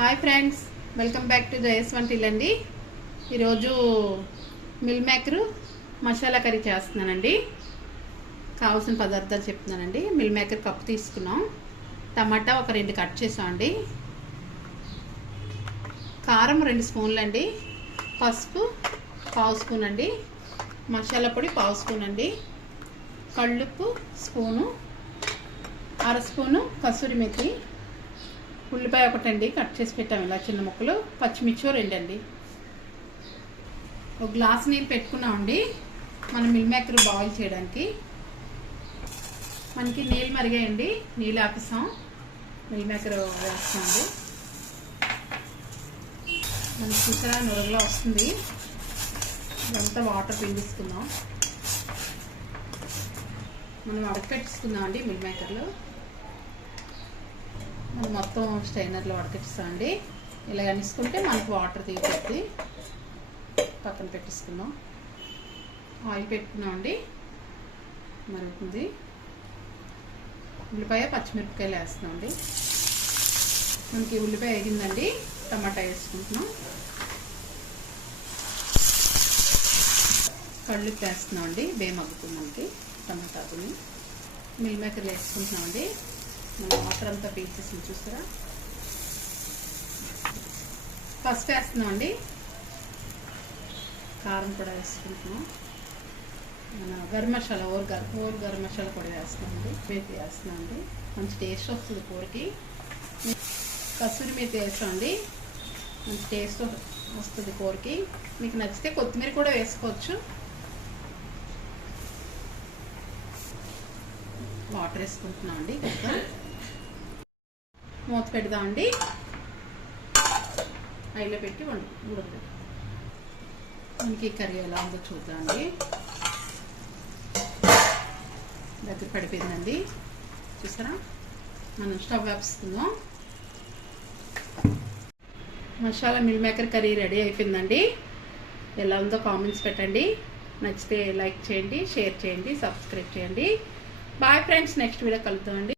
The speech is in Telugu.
Hi friends, welcome back to Jaya svantaillu. ఈరోజు మిల్ మేకర్ మసాలా కర్రీ చేస్తున్నానండి. కావాల్సిన పదార్థాలు చెప్తున్నానండి. మిల్ మేకర్ కప్పు తీసుకున్నాం, టమాటా ఒక 2 కట్ చేసామండి, కారం 2 స్పూన్లు అండి, పసుపు 1/2 స్పూన్ అండి, మసాలా పొడి 1/2 స్పూన్ అండి, కళ్ళుప్పు స్పూను, 1/2 స్పూను కసూరి మెథి, ఉల్లిపాయ ఒకటండి కట్ చేసి పెట్టాము ఇలా చిన్న ముక్కలు, పచ్చిమిర్చి 2 అండి. ఒక గ్లాస్ నీళ్ళు పెట్టుకున్నామండి మనం మిల్ మేకర్ బాయిల్ చేయడానికి. మనకి నీళ్ళు మరిగాయండి, నీళ్ళు ఆపిస్తాం, మిల్ మేకర్ వేస్తామండి. మనకి చూసారా నురగలా వస్తుంది, ఇదంతా వాటర్ పిండిస్తున్నాం. మనం ఉడకపెట్టుకుందాం అండి. మిల్ మేకర్లో మనం మొత్తం స్ట్రైనర్లో ఉడకటిస్తామండి. ఇలా కనిసుకుంటే మనకు వాటర్ తీసేది. పక్కన పెట్టేసుకుందాం. ఆయిల్ పెట్టుకున్నామండి, మరుగుతుంది. ఉల్లిపాయ పచ్చిమిరపకాయలు వేస్తున్నామండి. మనకి ఉల్లిపాయ వేగిందండి, టమాటా వేసుకుంటున్నాం, కళ్ళు వేస్తున్నామండి. మగ్గుతుంది మనకి టమాటాని. మిల్ మేకర్లు వేసుకుంటున్నామండి. మనం వాటర్ అంతా పీల్చేసి చూస్తారా. ఫస్ట్ వేస్తున్నామండి, కారం కూడా వేసుకుంటున్నాం, మన గరం మసాలా గరం మసాలా కూడా వేస్తున్నామండి, మేతి వేస్తున్నామండి. మంచి టేస్ట్ వస్తుంది కూరకి. కసూరి మేతి వేస్తామండి, మంచి టేస్ట్ వస్తుంది కూరకి. మీకు నచ్చితే కొత్తిమీర కూడా వేసుకోవచ్చు. వాటర్ వేసుకుంటున్నామండి. మూత పెడదామండి, ఆయిల్లో పెట్టి ఉడకదు. మనకి కర్రీ ఎలా ఉందో చూద్దామండి. దగ్గర పడిపోయిందండి, చూసారా. మనం స్టవ్ వేపుకుందాం. Masala meal maker curry ready అయిపోయిందండి. ఎలా ఉందో కామెంట్స్ పెట్టండి. నచ్చితే లైక్ చేయండి, షేర్ చేయండి, సబ్స్క్రైబ్ చేయండి. బాయ్ ఫ్రెండ్స్, నెక్స్ట్ వీడియో కలుద్దామండి.